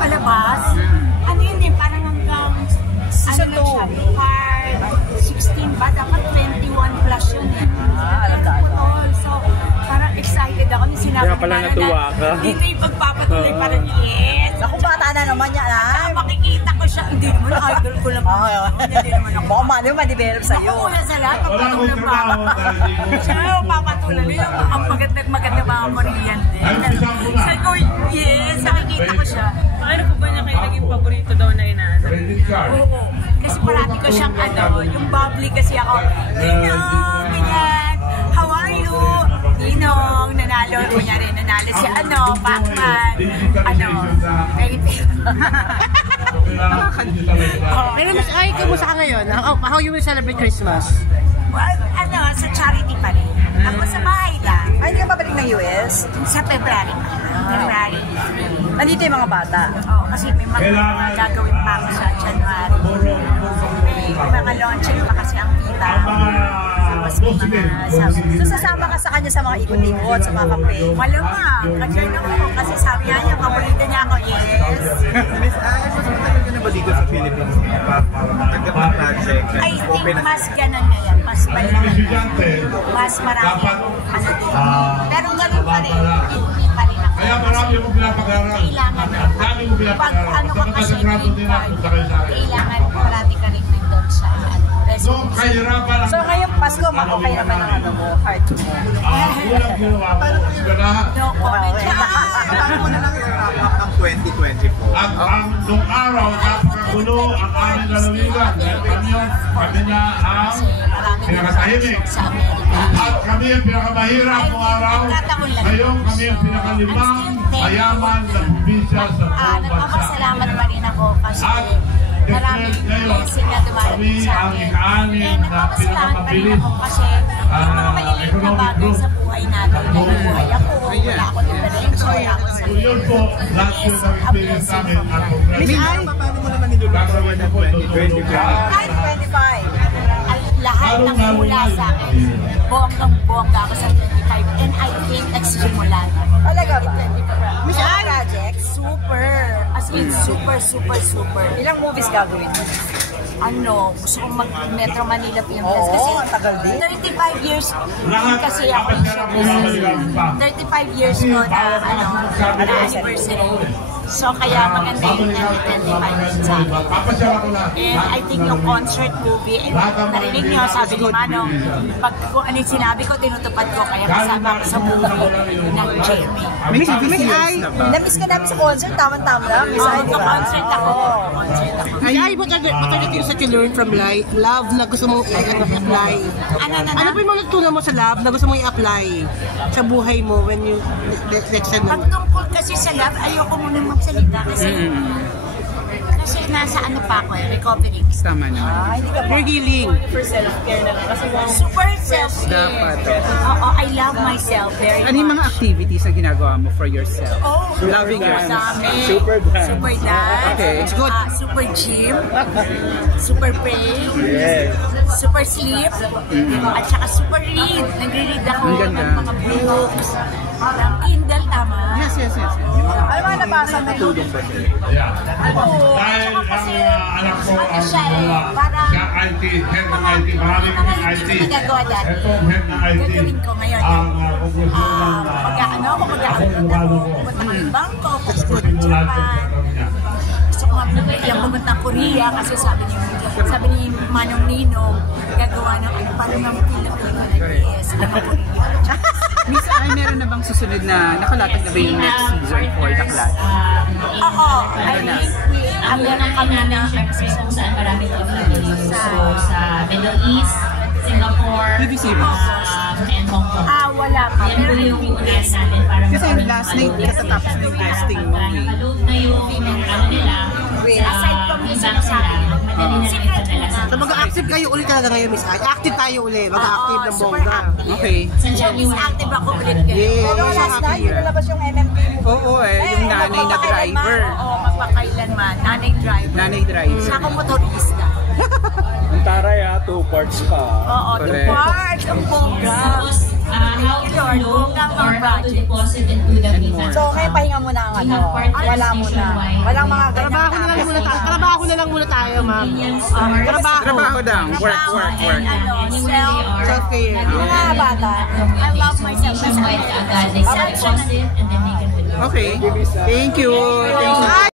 palabas. Ano yun eh, parang hanggang season 2. Part 16 ba? Dapat 21 plus yun eh. Alam tayo. So, parang excited ako nung sinabi kaya pala natuwa ka. Dito yung pagpapatuloy, parang yes. Ako bata na naman yan, ha? Makikita ko siya, hindi naman, idol ko lang. Hindi naman ako. Baka mali mo ma-develop sa'yo. Ako una sa lahat, papatuloy pa. Siya yung papatuloy, ang maganda mga Korean din. Sabi ko, yes, nakikita ko siya. Ano po ba niya kayo naging paborito daw na inaano? Oo. Kasi parati ko siyang yung bubbly kasi ako. Ninong, ganyan. How are you? Ninong, nanalo. Kunyari, nanalo si Pacman. Pero mas kamusta ka ngayon? How you will celebrate Christmas? Well, sa charity pa rin. Ako sa bahay lang. Ay, hindi ka babalik ng US? Sa February. February. Nandito yung mga bata. Oo, kasi may mga gagawin pa ako sa January. May mga launching pa kasi ang Viva. Tapos may mga sabi. So, sasama ka sa kanya sa mga ikot-ikot, sa mga campaign? Malamang. Kasi ako. Kasi sabi niya, paborito niya ako. Yes. Miss Alice, mas matagal ka na ba dito sa Philippines para magtanggap ng project? I think mas ganun ngayon. Mas balikan. Mas marami. Pero ganun pa rin. Hindi pa rin ako. Kaya marami mo pinapag-aral. Kailangan na. Dami mo pinapag-aral. Pag ano ka kasi kailangan parati ka rin nandun sa so, kahirapan lang. So, ngayong Pasko, okay naman ang heart mo. Walang ginawa mo. Ganahan. No comment. Paano mo na lang i-wrap up ang 2024? Ang nung araw, napakagulo ang aming lalawigan. Kami na ang pinakatahimik. At kami ang pinakamahirap ng araw. Ngayon kami ang pinakalimang mayaman na probinsya sa buong bansa. Nagpapasalamat pa rin ako kasi maraming blessing na dumarating sa akin. Nagpapasalamat pa rin ako kasi yung mga maliliit na bagay sa buhay natin. Buhay ako, wala ako ng talento, wala ako sa yun po, lahat yun ang experience namin at Paano mo naman niluluto ng 2025? Kahit 25. Lahat ng mula sa akin, bonggang-bongga ako sa 25. And I think nagsisimula. Talaga ba? Miss Anne projects? Super. As in, super. Ilang movies gagawin mo? Gusto kong mag-Metro Manila Film Fest kasi Oo, tagal din. 35 years kasi ako yung show business. 35 years ko na anniversary. So kaya maganda yung 25 years sa akin. And I think yung concert movie, narinig niyo, sabi ni Manong, pag kung ano yung sinabi ko, tinutupad ko, kaya kasama ko sa movie ng Jamie. Miss Ay, Na-miss ka namin sa concert, tama-tama lang. Miss Ay, di ba? Concert ako. Ay, what are the things that you learned from love na gusto mong i-apply? Ano po yung mga natutunan mo sa love na gusto mong i-apply sa buhay mo when you, let's say, Pag tungkol kasi sa love, ayoko muna magsalita kasi nasa pa ako recovery. Tama na. you're healing. For self-care na lang. Kasi Super self-care. Dapat. Oo, I love myself very much. Ano yung mga activities na ginagawa mo for yourself? Loving yourself. Super dance. Super dance. Okay. It's good. Super gym. Super pray. Yes. Super sleep. At saka super read. Nagre-read ako ng mga books. Ng Kindle, tama? Yes. ano ba nabasa mo? tulong ba siya? Dahil ang anak ko ang siya IT, head ng IT, maraming IT. Ito head ng IT. Gagawin ko ngayon. Mag-upload ako, pupunta ng bangko, pupunta ng Japan. Gusto ko pumunta ng Korea kasi sabi ni Manong Ninong, gagawa ng parang ng Pilipino na yes, Miss Ay, meron na bang susunod na nakalatag na ba yung next season for The Class? Oo, I think meron kami na kung saan marami kami sa Middle East, Singapore, TV series? and Hong Kong. Wala pa. Yan po yung unahin natin para Kasi last night katatapos na yung guesting mo eh. maload na yung ano nila. Aside from this, ano sa akin, madali na rin padala sa So mag-active kayo ulit talaga ngayon, Miss Ay. Active tayo ulit. Mag-active ng super bongga. active. Okay. Miss active ako ulit kayo. Yeah. Pero last night, yung nalabas yung MMK movie. Oo yung nanay na driver. Oo, magpakailanman. Nanay driver. Nanay driver. Sa akong motorista. Ang taray 2 parts pa. Oo, the part, ang bongga. how to load or how to deposit into the visa. So, kaya pahinga mo na ang ano, wala muna. Walang mga Trabaho na lang muna tayo. Trabaho na lang muna tayo, ma'am. Trabaho. Trabaho lang. Work. Self-care. mga bata. I love myself. Nationwide agad, like sa deposit, and then they can withdraw. Okay. Thank you. Thank you.